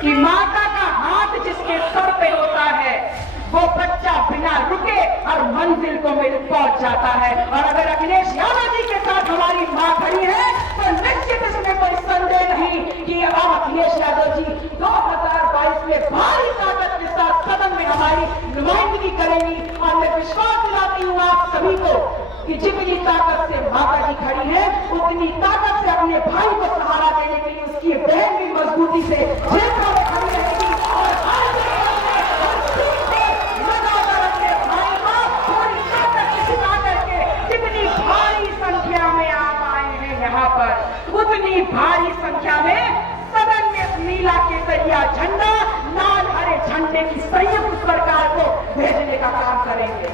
कि माता का हाथ जिसके सर पे होता है वो बच्चा बिना रुके हर मंजिल को पहुंच जाता है। और अगर अखिलेश यादव जी के साथ हमारी मां खड़ी है तो निश्चित इसमें कोई संदेह नहीं कि अब अखिलेश यादव जी 2022 में भारी ताकत के साथ सदन में हमारी नुमाइंदगी करेंगी। और मैं विश्वास दिलाती हूँ आप सभी को कि जितनी ताकत से माता जी खड़ी है उतनी ताकत से अपने भाई को सहारा देने के लिए उसकी बहन भी मजबूती से जेल में खड़ी रहेगी। और यहाँ पर उतनी भारी संख्या में सदन में नीला केसरिया झंडा लाल हरे झंडे की संयुक्त सरकार को भेजने का काम करेंगे।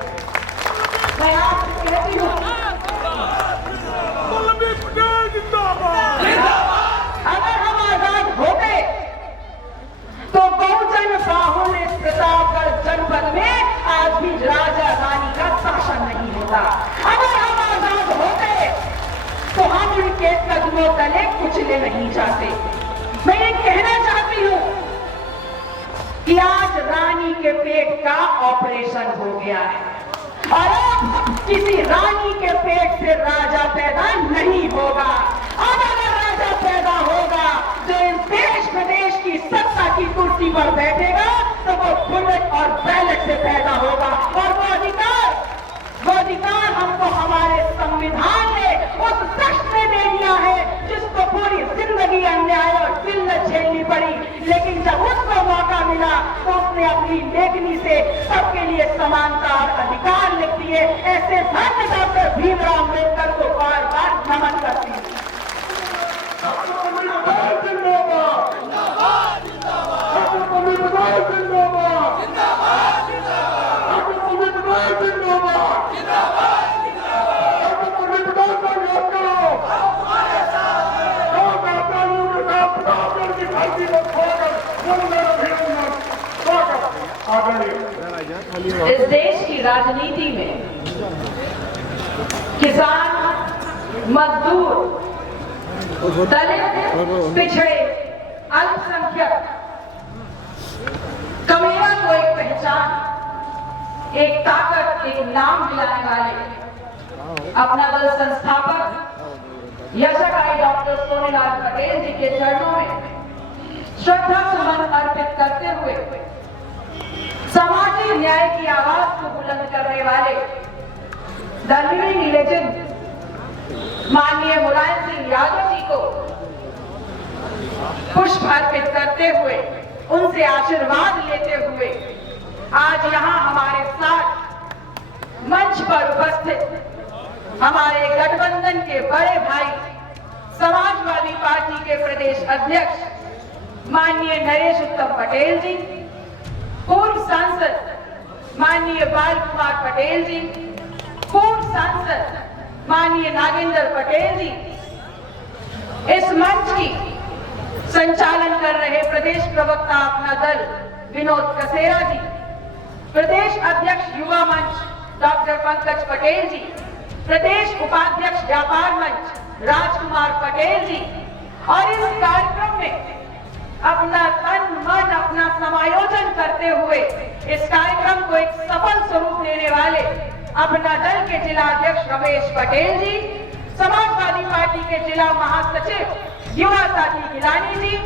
मैं आपसे कहती हूँ अगर हम आजाद हो गए तो बहुजन बाहुल्य प्रतापगढ़ जनपद में आज भी राजा रानी का शासन नहीं होता। अगर हम आजाद हो गए तो हम उनके कदमों तले कुचले नहीं जाते। मैं ये कहना चाहती हूँ कि आज रानी के पेट का ऑपरेशन हो गया है और अब किसी रानी के पेट से राजा पैदा नहीं होगा। अब अगर राजा पैदा होगा जो इस देश प्रदेश की सत्ता की कुर्सी पर बैठेगा तो वो बुलेट और बैलेट से पैदा होगा। और वो अधिकार हमको हमारे संविधान ने उस शख्स ने दे दिया है जिसको पूरी जिंदगी अन्याय और जिल्लत झेलनी पड़ी, लेकिन जब उसको मौका मिला तो उसने अपनी लेखनी से सबके लिए समानता और अधिकार लिख दिए। ऐसे धन्य डॉक्टर भीमराव अम्बेडकर को बार बार नमन करती हूँ। इस देश की राजनीति में किसान, मजदूर, दलित, पिछड़े, अल्पसंख्यक, कमेरा को एक पहचान, एक ताकत, एक नाम दिलाने वाले अपना दल संस्थापक यशगाई डॉक्टर सोनेलाल पटेल जी के चरणों में श्रद्धा सुमन अर्पित करते हुए सामाजिक न्याय की आवाज को बुलंद करने वाले द लिविंग लेजेंड माननीय मुलायम सिंह यादव जी को पुष्प अर्पित करते हुए उनसे आशीर्वाद लेते हुए आज यहाँ हमारे साथ मंच पर उपस्थित हमारे गठबंधन के बड़े भाई समाजवादी पार्टी के प्रदेश अध्यक्ष माननीय नरेश उत्तम पटेल जी, पूर्व सांसद माननीय बाल कुमार पटेल जी, पूर्व सांसद माननीय नागेंद्र पटेल जी, इस मंच की संचालन कर रहे प्रदेश प्रवक्ता अपना दल विनोद कसेरा जी, प्रदेश अध्यक्ष युवा मंच डॉक्टर पंकज पटेल जी, प्रदेश उपाध्यक्ष व्यापार मंच राजकुमार पटेल जी, और इस कार्यक्रम में अपना तन मन अपना समायोजन करते हुए इस कार्यक्रम को एक सफल स्वरूप देने वाले अपना दल के जिला अध्यक्ष रमेश पटेल जी, समाजवादी पार्टी के जिला महासचिव युवा साथी गिलानी जी,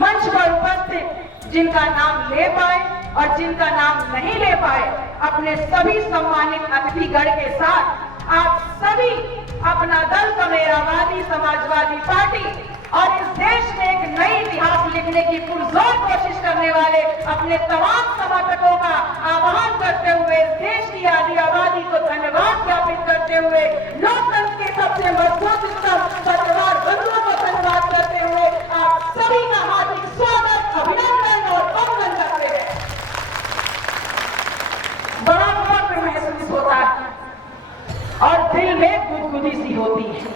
मंच पर उपस्थित जिनका नाम ले पाए और जिनका नाम नहीं ले पाए, अपने सभी सम्मानित अतिथिगण के साथ आप सभी अपना दल कमेरावादी समाजवादी पार्टी और इस देश में एक नई इतिहास लिखने की पुरजोर कोशिश करने वाले अपने तमाम समर्थकों का आह्वान करते हुए इस देश की आदि आबादी को धन्यवाद ज्ञापित करते हुए लोकतंत्र के सबसे मजबूत स्तंभ पत्रकार बंधुओं को धन्यवाद करते हुए आप सभी का हार्दिक स्वागत, अभिनंदन और वंदन करते हैं। बड़ा गर्व महसूस होता है और दिल में गुदगुदी सी होती है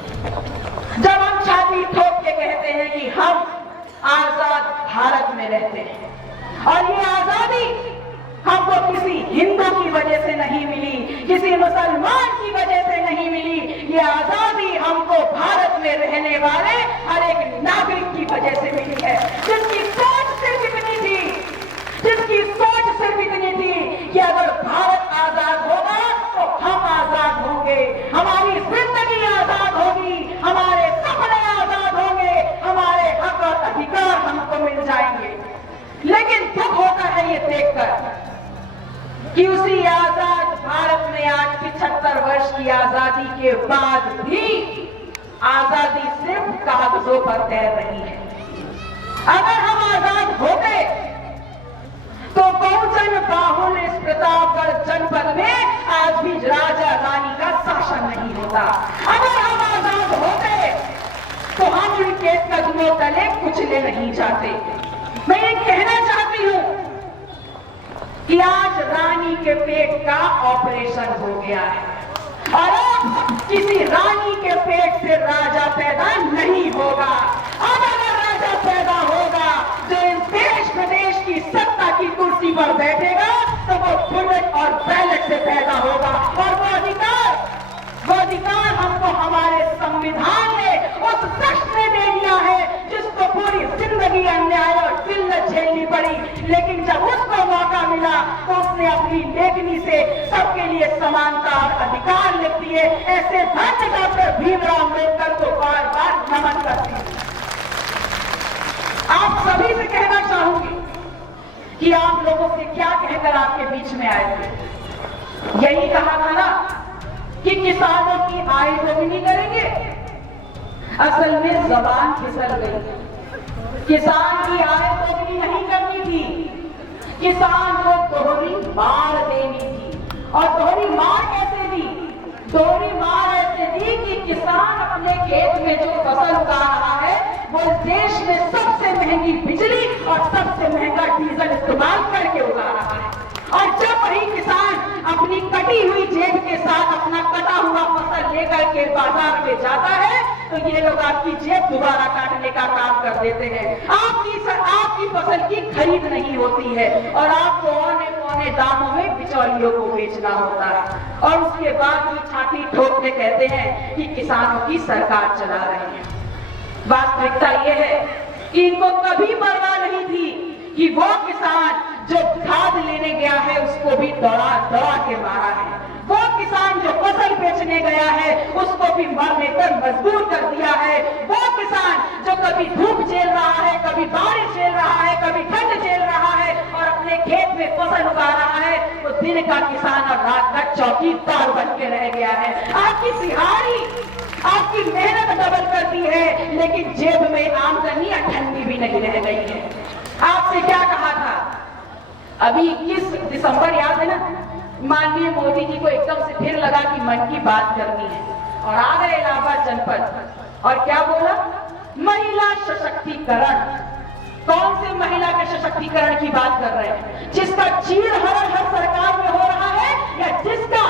जब हम छाती ठोक के कहते हैं कि हम आजाद भारत में रहते हैं। और ये आजादी हमको किसी हिंदू की वजह से नहीं मिली, किसी मुसलमान की वजह से नहीं मिली, ये आजादी हमको भारत में रहने वाले हर एक नागरिक की वजह से मिली है, जिसकी सोच सिर्फ कि उसी आजाद भारत में आज 75 वर्ष की आजादी के बाद भी आजादी सिर्फ कागजों पर तैर रही है। अगर हम आजाद होते तो बहुजन बाहुल्य इस प्रतापगढ़ जनपद में आज भी राजा रानी का शासन नहीं होता। अगर हम आजाद होते तो हम उनके कदमों तले कुचले नहीं जाते। मैं ये कहना चाहती हूं कि आज रानी के पेट का ऑपरेशन हो गया है और अब किसी रानी के पेट से राजा पैदा नहीं होगा। अब अगर राजा पैदा होगा जो इस देश प्रदेश की सत्ता की कुर्सी पर बैठेगा तो वो बुलेट और बैलेट से पैदा होगा। और वो अधिकार हमको हमारे संविधान ने उस शख्स ने दे दिया है जिसको पूरी जिंदगी अन्याय और जिल्लत झेलनी पड़ी, लेकिन जब उसको मौका मिला तो उसने अपनी लेखनी से सबके लिए समानता और अधिकार लिख दिए। ऐसे धन्य डॉक्टर भीमराव अम्बेडकर को बार बार नमन करती हूं। आप सभी से कहना चाहूंगी कि आप लोगों से क्या कहकर आपके बीच में आए थे। यही कहा था ना कि किसानों की आय दोगुनी करेंगे। असल में जबान फिसल गई। किसान की आय दोगुनी नहीं करनी थी, किसान को दोहरी मार देनी थी। और दोहरी मार कैसे दी? दोहरी मार ऐसे दी कि किसान अपने खेत में जो फसल उगा रहा है वो इस देश में सबसे महंगी बिजली और सबसे महंगा डीजल इस्तेमाल करके उगा रहा है। और जब वही किसान अपनी कटी हुई जेब के साथ अपना कटा हुआ फसल लेकर के बाजार में जाता है तो ये लोग आपकी जेब दोबारा काटने का काम कर देते हैं। आपकी फसल की खरीद नहीं होती है और आपको औने दामों में बिचौलियों को बेचना होता है। और उसके बाद भी छाती ठोक के कहते हैं कि किसानों की सरकार चला रहे हैं। वास्तविकता यह है कि इनको कभी परवाह नहीं थी कि वो किसान जो खाद लेने गया है उसको भी दौड़ा के मारा है। वो किसान जो फसल बेचने गया है उसको भी मरने पर मजबूर कर दिया है। वो किसान जो कभी धूप झेल रहा है, कभी बारिश झेल रहा है, कभी ठंड झेल रहा है और अपने खेत में फसल उगा रहा है, वो दिन का किसान और रात का चौकीदार बन के रह गया है। आपकी दिहाड़ी, आपकी मेहनत डबल कर दी है, लेकिन जेब में आमदनी ठंडी भी नहीं रह गई है। आपसे क्या कहा था? अभी 21 दिसंबर याद है ना, माननीय मोदी जी को एकदम से फिर लगा कि मन की बात करनी है और आ गए इलाहाबाद जनपद और क्या बोला? महिला सशक्तिकरण। कौन से महिला के सशक्तिकरण की बात कर रहे हैं? जिसका चीरहरण हर सरकार में हो रहा है या जिसका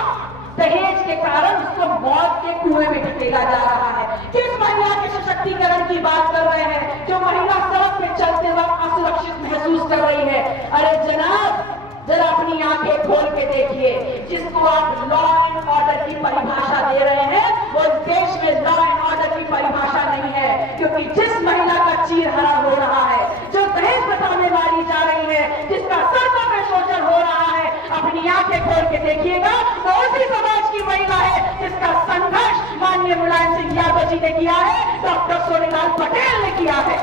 दहेज के कारण उसको मौत के कुएं में ढकेला जा रहा है? किस महिला के सशक्तिकरण की बात कर रहे हैं? जो महिला सड़क पे चलते वक्त असुरक्षित महसूस कर रही है। अरे जनाब, जरा अपनी आंखें खोल के देखिए। जिसको आप लॉ एंड ऑर्डर की परिभाषा दे रहे हैं वो इस देश में लॉ एंड ऑर्डर की परिभाषा नहीं है, क्योंकि जिस महिला का चीरहरण हो रहा है, जो दहेज बचाने वाली जा रही है, जिसका सड़कों में शोषण हो रहा है, अपनी आंखें खोल के देखिएगा, वो उसी समाज की महिला है जिसका संघर्ष माननीय मुलायम सिंह यादव जी ने किया है, डॉक्टर सोनीलाल पटेल ने किया है।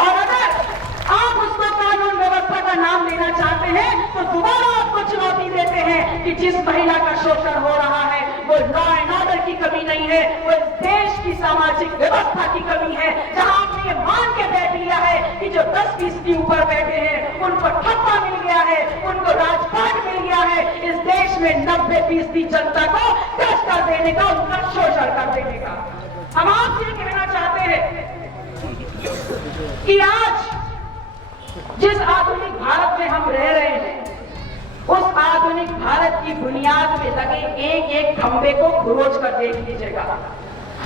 और अगर आप उसको कानून व्यवस्था का नाम देना चाहते हैं तो दोबारा आपको चुनौती देते हैं कि जिस महिला का शोषण हो रहा है वो लॉ एंड ऑर्डर की कमी नहीं है, वो इस देश की सामाजिक व्यवस्था की कमी है। जहां आपने ये मान के बैठ लिया है कि जो 10% ऊपर बैठे हैं उनको ठप्पा मिल गया है, उनको राजपाट मिल गया है, इस देश में 90% जनता को कष्ट कर देने का, उनका शोषण कर देने का। हम आपसे कहना चाहते हैं कि आज जिस आधुनिक भारत में हम रह रहे हैं उस आधुनिक भारत की बुनियाद में लगे एक एक खंबे को खरोच कर देख लीजिएगा।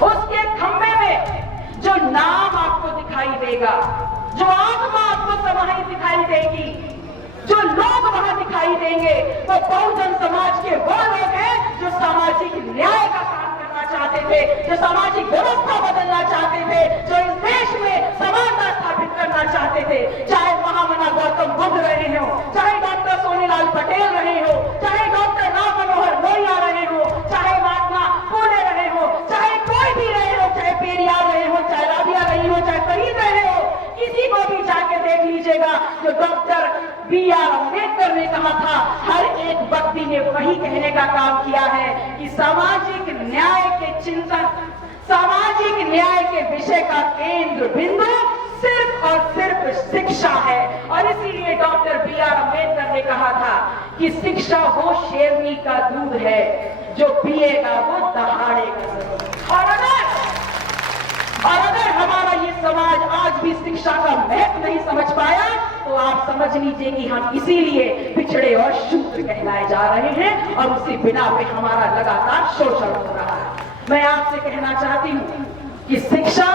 उसके खंबे में जो नाम आपको दिखाई देगा, जो आत्मा आपको समाहित दिखाई देगी, जो लोग वहां दिखाई देंगे, वो बहुजन समाज के वो लोग हैं जो सामाजिक न्याय का काम करना चाहते थे, जो सामाजिक व्यवस्था बदलना चाहते थे, जो इस देश में समानता स्थापित करना चाहते थे। चाहे महामना गौतम बुद्ध रहे हो, चाहे डॉक्टर सोनीलाल पटेल रहे हो, चाहे डॉक्टर राम मनोहर लोहिया रहे हो, चाहे महात्मा फूले रहे हो, चाहे कोई भी रहे हो, चाहे पेरियार रहे हो, चाहे राबिया रही हो, चाहे फरीद रहे हो, किसी को भी जाके देख लीजिए। लीजिएगा जो डॉक्टर B.R. अम्बेडकर ने कहा था। हर एक व्यक्ति ने वही कहने का काम किया है कि सामाजिक न्याय के चिंतन, सामाजिक न्याय के विषय का केंद्र बिंदु सिर्फ और सिर्फ शिक्षा है। और इसीलिए डॉक्टर B.R. अम्बेडकर ने कहा था कि शिक्षा वो शेरनी का दूध है जो पिएगा वो दहाड़ेगा। और अगर हमारा ये समाज आज भी शिक्षा का महत्व नहीं समझ पाया तो आप समझ लीजिए कि हम इसीलिए पिछड़े और शूद्र कहलाए जा रहे हैं और उसी बिना पे हमारा लगातार शोषण हो रहा है। मैं आपसे कहना चाहती हूँ कि शिक्षा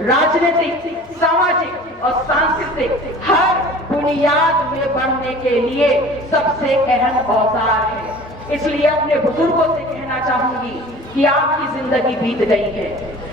राजनीतिक, सामाजिक और सांस्कृतिक हर बुनियाद में बढ़ने के लिए सबसे अहम औजार है। इसलिए अपने बुजुर्गों से कहना चाहूंगी कि आपकी जिंदगी बीत गई है,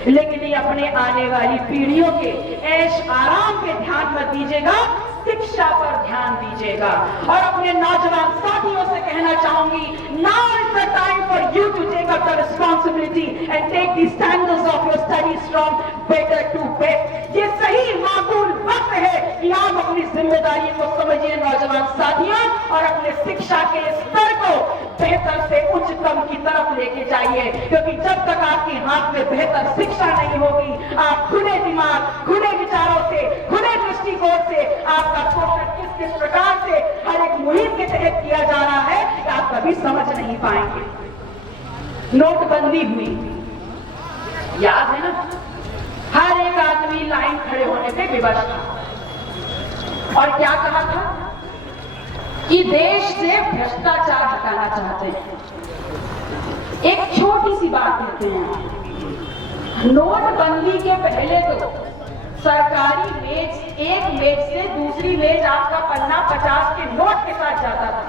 लेकिन ये अपने आने वाली पीढ़ियों के ऐश आराम पे ध्यान मत दीजिएगा, शिक्षा पर ध्यान दीजिएगा। और अपने नौजवान साथियों से कहना चाहूंगी, now is the time for you to take up the responsibility and take the standards of your studies from better to best। ये सही माकूल वक्त है कि आप अपनी जिम्मेदारी को समझिए नौजवान साथियों, और अपने शिक्षा के स्तर को बेहतर से उच्चतम की तरफ लेके जाइए, क्योंकि जब तक आपके हाथ में बेहतर शिक्षा नहीं होगी, आप खुले दिमाग, खुले विचारों से, खुले दृष्टिकोण से आपका शोषण किस किस प्रकार से हर एक मुहिम के तहत किया जा रहा है कि आप कभी समझ नहीं पाएंगे। नोटबंदी हुई, याद है ना? हर एक आदमी लाइन खड़े होने पे विवश था और क्या कहा था कि देश से भ्रष्टाचार हटाना चाहते हैं। एक छोटी सी बात कहते हैं, नोटबंदी के पहले तो सरकारी मेज, एक मेज से दूसरी मेज आपका पन्ना 50 के नोट के साथ जाता था,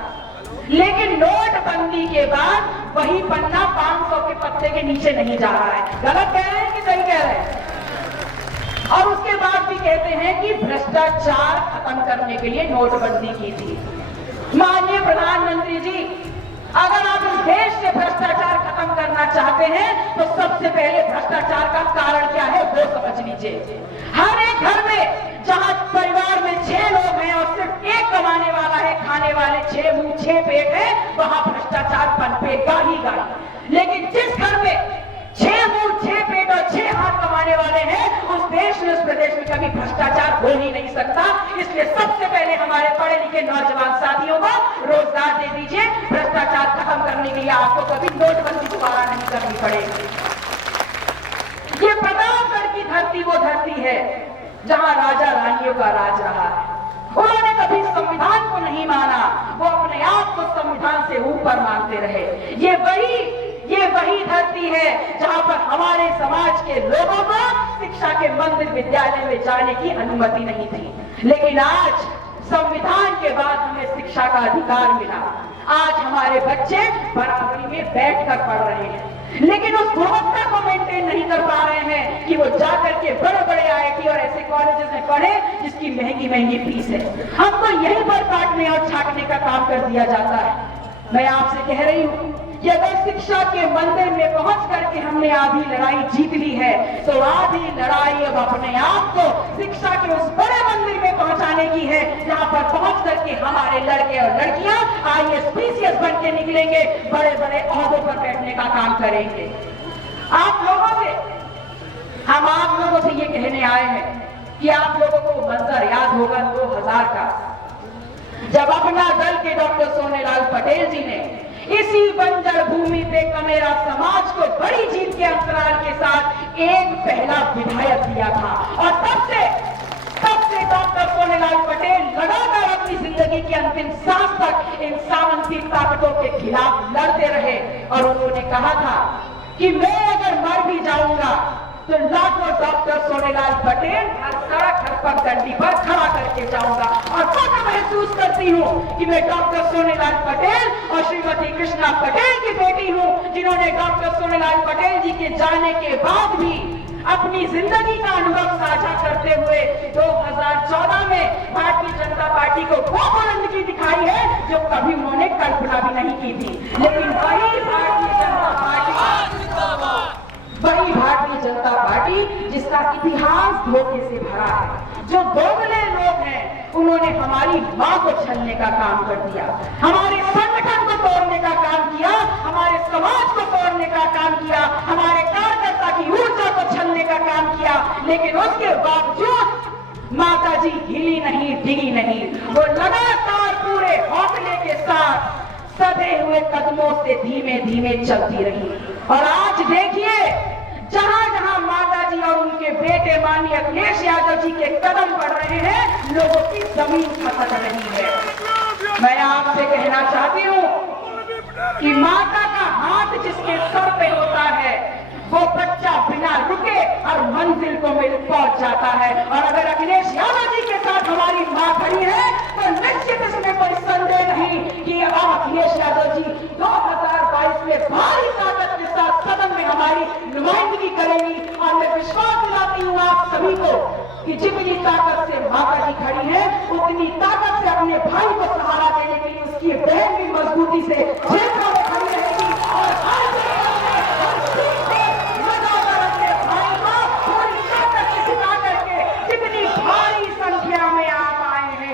लेकिन नोटबंदी के बाद वही पन्ना 500 के पत्ते के नीचे नहीं जा रहा है। गलत कह रहे हैं कि सही कह रहे हैं? और उसके बाद भी कहते हैं कि भ्रष्टाचार खत्म करने के लिए नोटबंदी की थी। माननीय प्रधानमंत्री जी, अगर आप इस देश से भ्रष्टाचार खत्म करना चाहते हैं तो सबसे पहले भ्रष्टाचार का कारण क्या है वो समझ लीजिए। हर एक घर में जहां परिवार में 6 लोग हैं और सिर्फ एक कमाने वाला है, खाने वाले 6 मुंह 6 पेट है, वहां भ्रष्टाचार पनपेगा ही गा। लेकिन जिस घर में 6 मुंह 6 पेट और 6 हाथ कमाने वाले हैं, उस देश में, उस प्रदेश में कभी भ्रष्टाचार हो ही नहीं सकता। इसलिए सबसे पहले हमारे पढ़े लिखे नौजवान साथियों को रोजगार दे दीजिए। भ्रष्टाचार खत्म करने के लिए आपको कभी नोटबंदी दोबारा नहीं करनी पड़ेगी। ये प्रतापगढ़ की धरती वो धरती है जहां राजा रानियों का राज रहा है। उन्होंने कभी संविधान को नहीं माना, वो अपने आप को संविधान से ऊपर मानते रहे। ये वही धरती है जहां पर हमारे समाज के लोगों को शिक्षा के मंदिर विद्यालय में जाने की अनुमति नहीं थी, लेकिन आज संविधान के बाद हमें शिक्षा का अधिकार मिला। आज हमारे बच्चे बराबरी में बैठकर पढ़ रहे हैं, लेकिन उस गुणवत्ता को मेंटेन नहीं कर पा रहे हैं कि वो जाकर के बड़े बड़े IIT और ऐसे कॉलेजेस में पढ़े जिसकी महंगी महंगी फीस है। हमको यहीं पर काटने और छाटने का काम कर दिया जाता है। मैं आपसे कह रही हूँ कि अगर शिक्षा के मंदिर में पहुंच करके हमने आधी लड़ाई जीत ली है तो आधी लड़ाई अब अपने आप को शिक्षा के उस बड़े मंदिर में पहुंचाने की है, जहां पर पहुंच करके हमारे लड़के और लड़कियां IAS PCS बन के निकलेंगे, बड़े बड़े ओहदों पर बैठने का काम करेंगे। आप लोगों से ये कहने आए हैं कि आप लोगों को मंजर याद होगा 2000 का, जब अपना दल के डॉक्टर सोनेलाल पटेल जी ने इसी बंजर भूमि पे कमेरा समाज को बड़ी जीत के अंतराल के साथ एक पहला विधायक दिया था। और तब से डॉक्टर सोनेलाल पटेल लगातार अपनी जिंदगी के अंतिम सांस तक इन सामंती ताकतों के खिलाफ लड़ते रहे। और उन्होंने कहा था कि मैं अगर मर भी जाऊंगा तो लाखों डॉक्टर सोनेलाल पटेल हर सड़क हर पगडंडी पर खड़ा करके जाऊंगा। और मैं महसूस करती हूँ कि मैं डॉक्टर सोनेलाल पटेल और श्रीमती कृष्णा पटेल की बेटी हूँ, जिन्होंने डॉक्टर सोनेलाल पटेल जी के जाने के बाद भी अपनी जिंदगी का अनुभव साझा करते हुए 2014 में भारतीय जनता पार्टी को वो बुलंदगी दिखाई है जो कभी उन्होंने कल्पना भी नहीं की थी। लेकिन वही भारतीय जनता पार्टी जिसका इतिहास धोखे से भरा है, जो दोगले लोग हैं हमारी मां को छलने का काम कर दिया, हमारे संगठन को तोड़ने का काम किया, हमारे समाज को तोड़ने का काम किया, हमारे कार्यकर्ता की ऊर्जा को छलने का काम किया। लेकिन उसके बावजूद माता जी हिली नहीं, डिगी नहीं, वो लगातार पूरे हौसले के साथ सधे हुए कदमों से धीमे धीमे चलती रही। और आज देखिए, जहां जहां माता जी और उनके बेटे माननीय अखिलेश यादव जी के कदम बढ़ रहे हैं, लोगों की जमीन खसक रही है। मैं आपसे कहना चाहती हूं कि माता का हाथ जिसके सर पे होता है, वो बच्चा बिना रुके हर मंजिल को पहुंच जाता है। और अगर अखिलेश यादव जी के साथ हमारी मां खड़ी है, तो निश्चित इसमें कोई संदेह नहीं कि अब अखिलेश यादव जी 2022 में भारी ताकत के साथ सदन में हमारी नुमाइंदगी करेंगी। और मैं विश्वास दिलाती हूँ आप सभी को कि जितनी ताकत से माता जी खड़ी है, उतनी ताकत से अपने भाई को सहारा देने के लिए उसकी बहन भी मजबूती से क्षेत्र में खड़ी रहेगी। और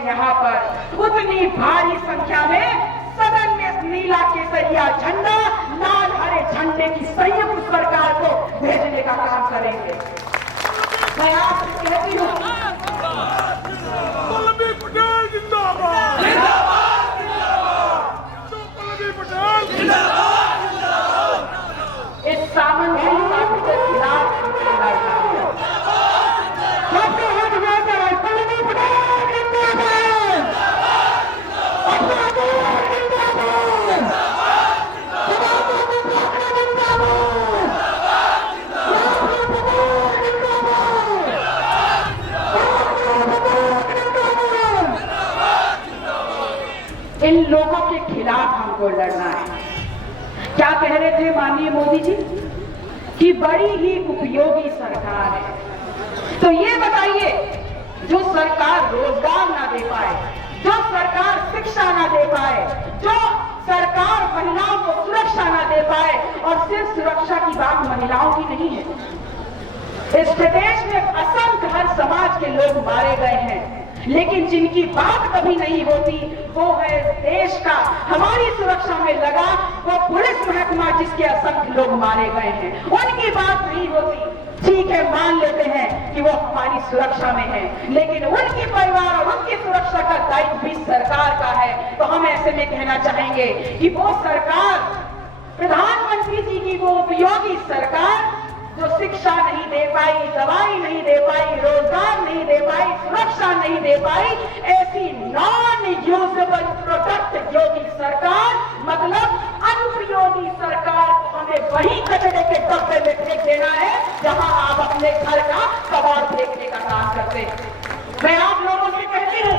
यहाँ पर उतनी भारी संख्या में सदन में नीला केसरिया झंडा, लाल हरे झंडे की संयुक्त सरकार को भेजने का काम करेंगे। मैं आपसे कहती हूँ, पल्लवी पटेल जिंदाबाद, जिंदाबाद, जिंदाबाद, पल्लवी पटेल जिंदाबाद, जिंदाबाद। इस सामंजस्य के खिलाफ लड़ना है। इन लोगों के खिलाफ हमको लड़ना है। क्या कह रहे थे माननीय मोदी जी कि बड़ी ही उपयोगी सरकार है। तो ये बताइए, जो सरकार रोजगार ना दे पाए, जो सरकार शिक्षा ना दे पाए, जो सरकार महिलाओं को सुरक्षा ना दे पाए, और सिर्फ सुरक्षा की बात महिलाओं की नहीं है, इस प्रदेश में असंख्य हर समाज के लोग मारे गए हैं, लेकिन जिनकी बात कभी नहीं होती वो है देश का, हमारी सुरक्षा में लगा वो पुलिस महकमा जिसके असंख्य लोग मारे गए हैं, उनकी बात नहीं होती। ठीक है, मान लेते हैं कि वो हमारी सुरक्षा में है, लेकिन उनके परिवार और उनकी सुरक्षा का दायित्व भी सरकार का है। तो हम ऐसे में कहना चाहेंगे कि वो सरकार, प्रधानमंत्री जी की वो उपयोगी सरकार जो शिक्षा नहीं दे पाई, दवाई नहीं दे पाई, रोजगार नहीं दे पाई, सुरक्षा नहीं दे पाई, ऐसी नॉन यूजेबल प्रोडक्ट योगी सरकार, मतलब अनुपयोगी सरकार को हमें वही कचरे के डब्बे में फेंक देना है जहां आप अपने घर का कबाड़ फेंकने का काम करते हैं। मैं आप लोगों से कहती हूं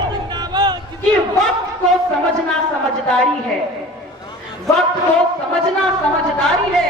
कि वक्त को समझना समझदारी है, वक्त को समझना समझदारी है,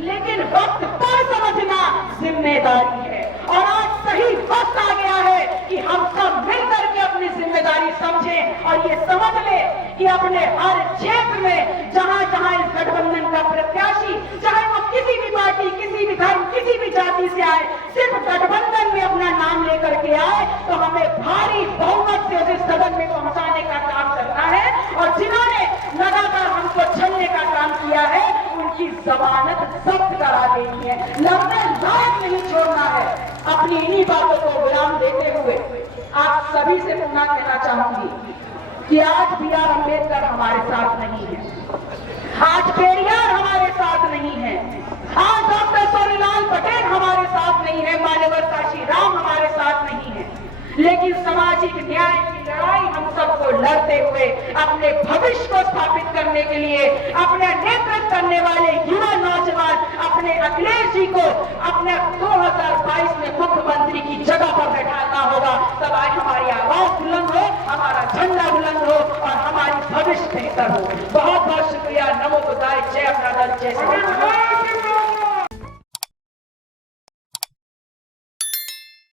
लेकिन वक्त पर समझना जिम्मेदारी है। और आज सही वक्त आ गया है कि हम सब मिलकर के अपनी जिम्मेदारी समझें और ये समझ लें कि अपने हर क्षेत्र में जहां जहां इस गठबंधन का प्रत्याशी, चाहे वो किसी भी पार्टी, किसी भी धर्म, किसी भी जाति से आए, सिर्फ गठबंधन में अपना नाम लेकर के आए, तो हमें भारी बहुमत से उसे सदन में पहुंचाने का काम करना है। और जिन्होंने लगातार हमको छलने का काम किया है, उनकी जमानत जब्त करा देनी है, लड़ने लायक नहीं छोड़ना है। अपनी इन्हीं बातों को विराम देते हुए आप सभी से पुनः कहना चाहूंगी कि आज B.R. अम्बेडकर हमारे साथ नहीं है, आज पेरियार हमारे साथ नहीं है, आज डॉक्टर सोनीलाल पटेल हमारे साथ नहीं है, मान्यवर काशी राम हमारे साथ नहीं है, लेकिन सामाजिक न्याय की लड़ाई हम सबको लड़ते हुए अपने भविष्य को स्थापित करने के लिए अपने नेतृत्व करने वाले युवा नौजवान अपने अखिलेश जी को अपने 2022 में मुख्यमंत्री की जगह पर बैठाना होगा। तब आज हमारी आवाज बुलंद हो, हमारा झंडा बुलंद हो और हमारी भविष्य बेहतर हो। बहुत बहुत शुक्रिया। नमो बुद्धाय। जय अपना दल, जय श्री राम।